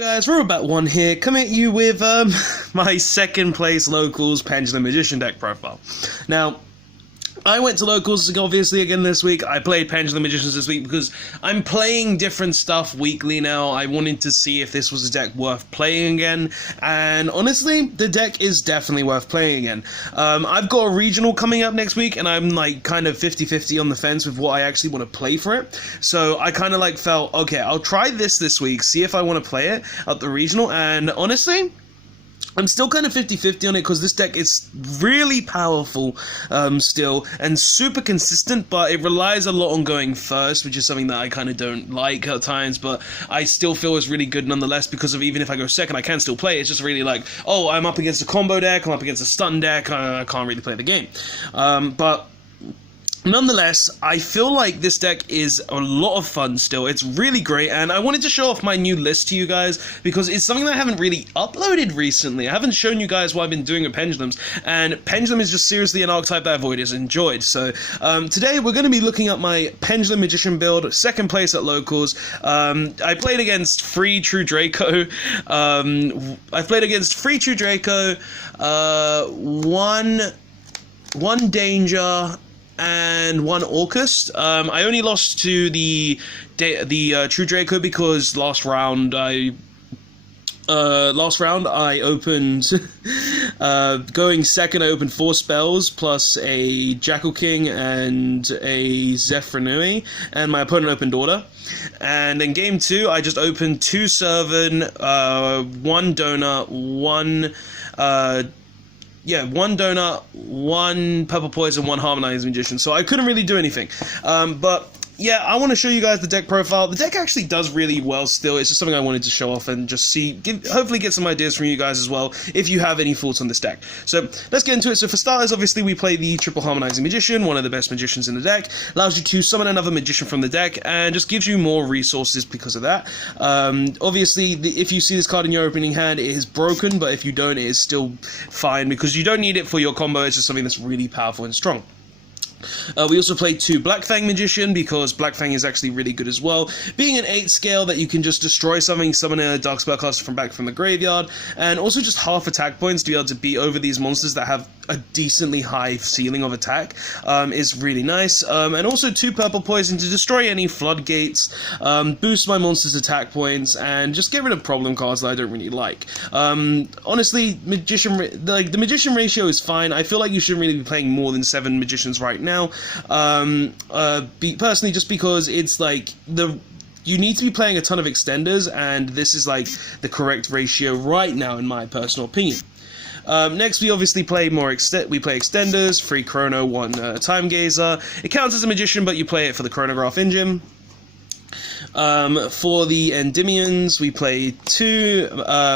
Guys, Robot1 here, coming at you with my second place locals Pendulum Magician deck profile. Now, I went to locals obviously again this week. I played Pendulum Magicians this week because I'm playing different stuff weekly now. I wanted to see if this was a deck worth playing again, and honestly, the deck is definitely worth playing again. I've got a regional coming up next week, and I'm like kind of 50-50 on the fence with what I actually want to play for it. So I kind of like felt, okay, I'll try this week, see if I want to play it at the regional, and honestly, I'm still kind of 50-50 on it because this deck is really powerful still and super consistent, but it relies a lot on going first, which is something that I kind of don't like at times, but I still feel it's really good nonetheless because of even if I go second, I can still play. It's just really like, oh, I'm up against a combo deck, I'm up against a stun deck, I can't really play the game. But nonetheless, I feel like this deck is a lot of fun still. It's really great, and I wanted to show off my new list to you guys because it's something that I haven't really uploaded recently. I haven't shown you guys what I've been doing with Pendulums, and Pendulum is just seriously an archetype that I've always enjoyed. So today we're going to be looking at my Pendulum Magician build, second place at locals. I played against Free True Draco. I played against Free True Draco, one Danger, and one Orcust. I only lost to the True Draco because last round I opened going second. I opened 4 spells plus a Jackal King and a Zephyrinui, and my opponent opened Order. And in game 2, I just opened 2 Servant, 1 Donut, 1 Donut, 1 Purple Poison, 1 Harmonizing Magician, so I couldn't really do anything. But yeah, I want to show you guys the deck profile. The deck actually does really well still. It's just something I wanted to show off and just see, hopefully get some ideas from you guys as well, if you have any thoughts on this deck. So let's get into it. So for starters, obviously we play the Triple Harmonizing Magician, one of the best magicians in the deck. Allows you to summon another magician from the deck, and just gives you more resources because of that. Obviously, if you see this card in your opening hand, it is broken, but if you don't, it is still fine, because you don't need it for your combo. It's just something that's really powerful and strong. We also play 2 Black Fang Magician because Black Fang is actually really good as well, being an 8 scale that you can just destroy something, summon a Dark Spellcaster from back from the graveyard, and also just half attack points to be able to beat over these monsters that have a decently high ceiling of attack is really nice. And also 2 Purple Poison to destroy any floodgates, boost my monsters' attack points, and just get rid of problem cards that I don't really like. Honestly, the Magician ratio is fine. I feel like you shouldn't really be playing more than 7 Magicians right now. Personally, just because it's like you need to be playing a ton of extenders, and this is like the correct ratio right now in my personal opinion. Next, we obviously play extenders, 3 Chrono, 1 Time Gazer. It counts as a magician, but you play it for the chronograph engine. For the Endymions, we play 2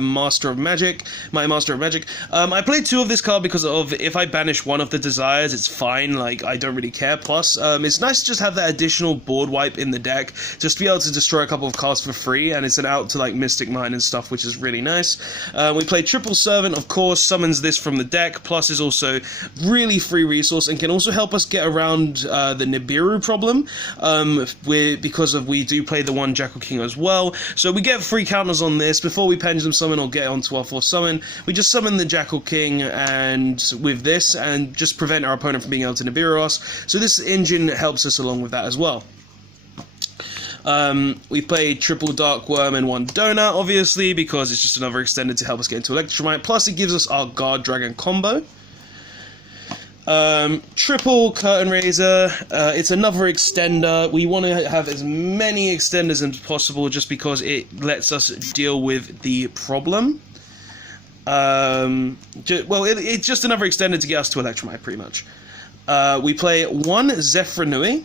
Master of Magic. I played 2 of this card because of, if I banish one of the desires, it's fine, like, I don't really care. Plus, it's nice to just have that additional board wipe in the deck, just to be able to destroy a couple of cards for free, and it's an out to, like, Mystic Mine and stuff, which is really nice. We play Triple Servant, of course, summons this from the deck, plus is also really free resource, and can also help us get around the Nibiru problem, because we do play the 1 Jackal King as well, so we get free counters on this. Before we Pendulum summon or get onto our 4th summon, we just summon the Jackal King and with this, and just prevent our opponent from being able to Nibiru us, so this engine helps us along with that as well. We play Triple Dark Worm and 1 Donut, obviously, because it's just another extender to help us get into Electromite, plus it gives us our Guard Dragon combo. Triple Curtain Raiser, it's another extender. We want to have as many extenders as possible just because it lets us deal with the problem. It's just another extender to get us to Electromite, pretty much. We play 1 Zephyrinui.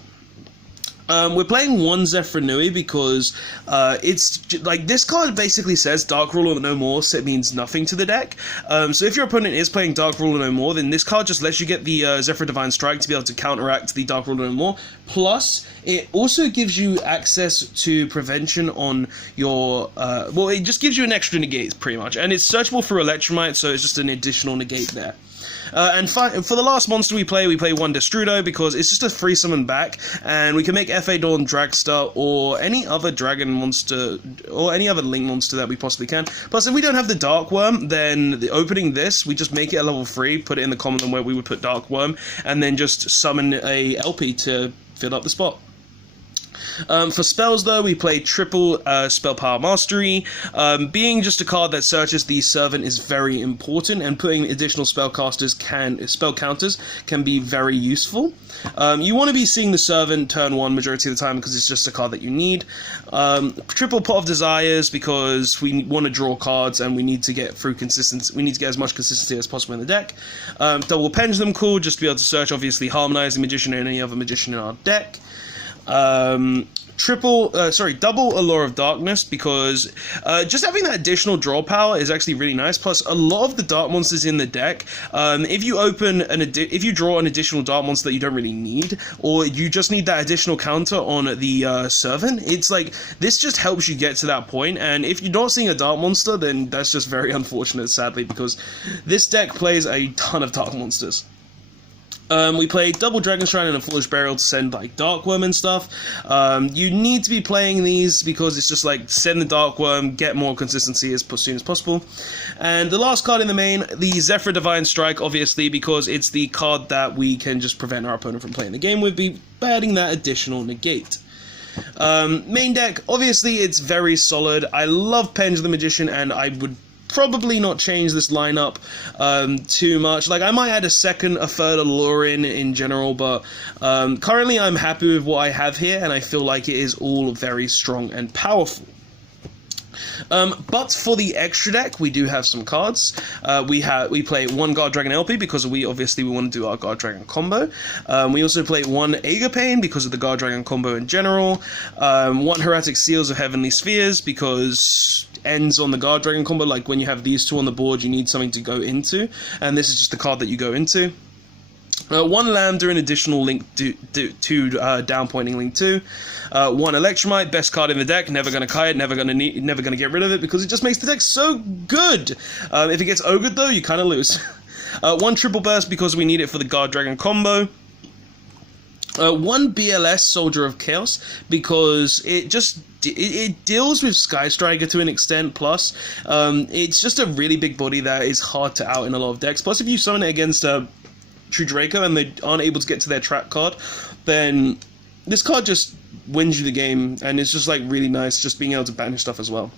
We're playing 1 Zephyrinui because it's like, this card basically says Dark Ruler No More, so it means nothing to the deck. So if your opponent is playing Dark Ruler No More, then this card just lets you get the Zephyr Divine Strike to be able to counteract the Dark Ruler No More. Plus, it also gives you access to prevention on your, it just gives you an extra negate, pretty much. And it's searchable for Electromite, so it's just an additional negate there. For the last monster we play 1 Destrudo, because it's just a free summon back, and we can make F.A. Dawn, Dragster, or any other dragon monster, or any other link monster that we possibly can. Plus, if we don't have the Dark Worm, then opening this, we just make it a level 3, put it in the common where we would put Dark Worm, and then just summon a LP to fill up the spot. For spells, though, we play triple Spell Power Mastery. Being just a card that searches the Servant is very important, and putting additional spell counters can be very useful. You want to be seeing the Servant turn 1 majority of the time because it's just a card that you need. Triple Pot of Desires, because we want to draw cards and we need to get through consistency. We need to get as much consistency as possible in the deck. Double Pendulum Call, just to be able to search, obviously, Harmonizing Magician and any other Magician in our deck. Double Allure of Darkness, because just having that additional draw power is actually really nice. Plus, a lot of the dark monsters in the deck, if you draw an additional dark monster that you don't really need, or you just need that additional counter on the Servant, it's like, this just helps you get to that point. And if you're not seeing a dark monster, then that's just very unfortunate, sadly, because this deck plays a ton of dark monsters. We play double Dragon Shrine and a Foolish Burial to send like Dark Worm and stuff. You need to be playing these because it's just like send the Dark Worm, get more consistency as soon as possible. And the last card in the main, the Zephyr Divine Strike, obviously, because it's the card that we can just prevent our opponent from playing the game with by adding that additional negate. Main deck, obviously, it's very solid. I love Pendulum Magician, and I would probably not change this lineup too much. Like, I might add a third Allure in general, but currently I'm happy with what I have here, and I feel like it is all very strong and powerful. But for the extra deck, we do have some cards. We play 1 Guard Dragon LP because we want to do our Guard Dragon combo. We also play 1 Agapane because of the Guard Dragon combo in general. 1 Hieratic Seals of Heavenly Spheres because ends on the Guard Dragon combo. Like, when you have these 2 on the board, you need something to go into, and this is just the card that you go into. 1 Lambda, an additional link to down pointing link 2. 1 Electromite, best card in the deck. Never gonna kite, never gonna get rid of it because it just makes the deck so good. If it gets ogred though, you kind of lose. 1 Triple Burst because we need it for the Guard Dragon combo. 1 BLS Soldier of Chaos because it deals with Sky Striker to an extent, plus it's just a really big body that is hard to out in a lot of decks. Plus, if you summon it against True Draco and they aren't able to get to their trap card, then this card just wins you the game, and it's just like really nice just being able to banish stuff as well.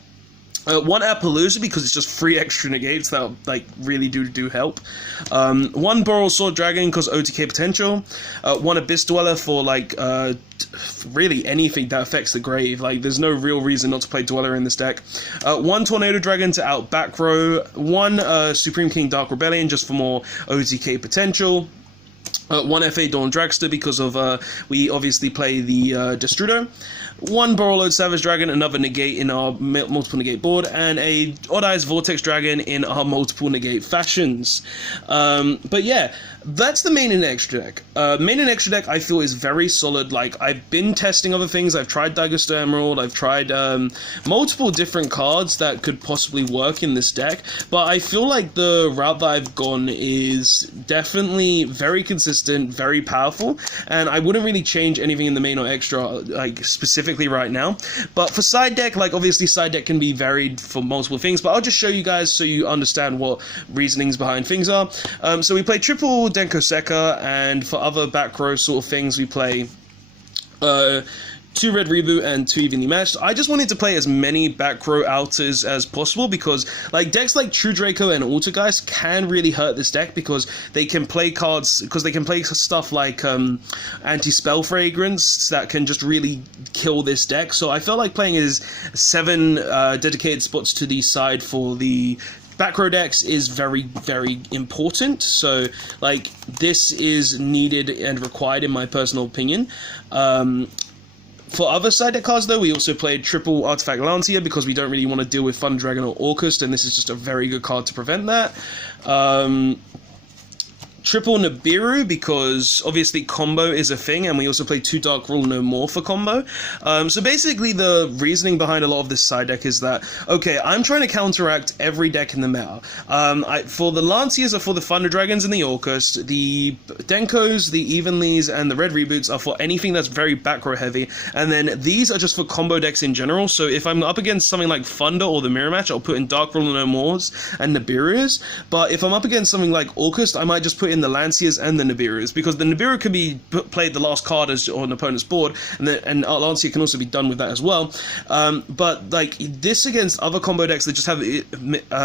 1 Appaloosa because it's just 3 extra negates that like really do help. 1 Boral Sword Dragon because OTK potential. 1 Abyss Dweller for like really anything that affects the grave. Like, there's no real reason not to play Dweller in this deck. 1 Tornado Dragon to out back row. 1 Supreme King Dark Rebellion just for more OTK potential. 1 F.A. Dawn Dragster because of we obviously play the Destrudo. 1 Borreload Savage Dragon, another negate in our multiple negate board, and a Odd Eyes Vortex Dragon in our multiple negate fashions. But yeah, that's the main and extra deck. Main and extra deck I feel is very solid. Like, I've been testing other things. I've tried Daguster Emerald. I've tried multiple different cards that could possibly work in this deck. But I feel like the route that I've gone is definitely very consistent, very powerful, and I wouldn't really change anything in the main or extra, like, specifically right now. But for side deck, like, obviously side deck can be varied for multiple things, but I'll just show you guys so you understand what reasonings behind things are. So we play triple Denko Sekka, and for other back row sort of things, we play 2 Red Reboot and 2 Evenly Matched. I just wanted to play as many back row outers as possible because, like, decks like True Draco and Altergeist can really hurt this deck because they can play cards, because they can play stuff like Anti-Spell Fragrance that can just really kill this deck. So I felt like playing as 7 dedicated spots to the side for the back row decks is very, very important. So, like, this is needed and required in my personal opinion. For other side deck cards, though, we also played triple Artifact Lancia because we don't really want to deal with Thunder Dragon or Orcust, and this is just a very good card to prevent that. triple Nibiru, because obviously combo is a thing, and we also play 2 Dark Rule No More for combo. So basically the reasoning behind a lot of this side deck is that, okay, I'm trying to counteract every deck in the meta. For the Lanciers are for the Thunder Dragons and the Orcust, the Denkos, the Evenlys, and the Red Reboots are for anything that's very back row heavy, and then these are just for combo decks in general. So if I'm up against something like Thunder or the Mirror Match, I'll put in Dark Rule No Mores and Nibirus, but if I'm up against something like Orcust, I might just put in the Lanciers and the Nibirus, because the Nibiru can be played the last card as on an opponent's board, and Lancia can also be done with that as well. But like this against other combo decks that just have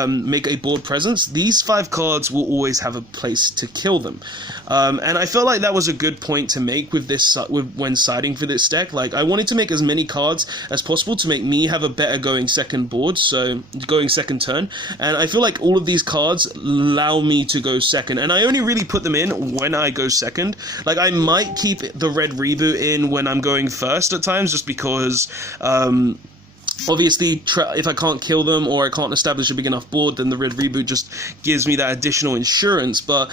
make a board presence, these 5 cards will always have a place to kill them. And I felt like that was a good point to make with this when siding for this deck. Like, I wanted to make as many cards as possible to make me have a better going second board, so going second turn. And I feel like all of these cards allow me to go second, and I only really put them in when I go second. Like, I might keep the Red Reboot in when I'm going first at times, just because obviously, if I can't kill them or I can't establish a big enough board, then the Red Reboot just gives me that additional insurance. But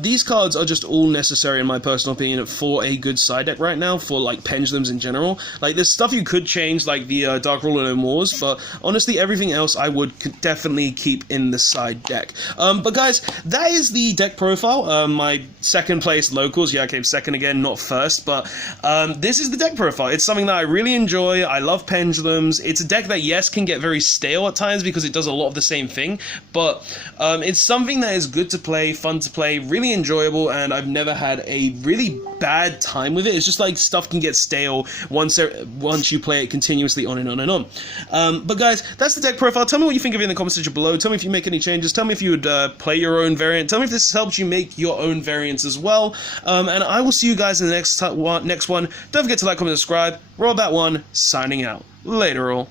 these cards are just all necessary, in my personal opinion, for a good side deck right now, for like Pendulums in general. Like, there's stuff you could change, like the Dark Ruler No Mores, but honestly, everything else I would definitely keep in the side deck. But guys, that is the deck profile. My second place locals. Yeah, I came second again, not first, but this is the deck profile. It's something that I really enjoy. I love Pendulums. It's a deck that, yes, can get very stale at times because it does a lot of the same thing, but it's something that is good to play, fun to play, really enjoyable, and I've never had a really bad time with it. It's just like stuff can get stale once you play it continuously on and on and on. But guys, that's the deck profile. Tell me what you think of it in the comment section below. Tell me if you make any changes. Tell me if you would play your own variant. Tell me if this helps you make your own variants as well. And I will see you guys in the next one. Don't forget to like, comment, and subscribe. Roll that one, signing out. Later all.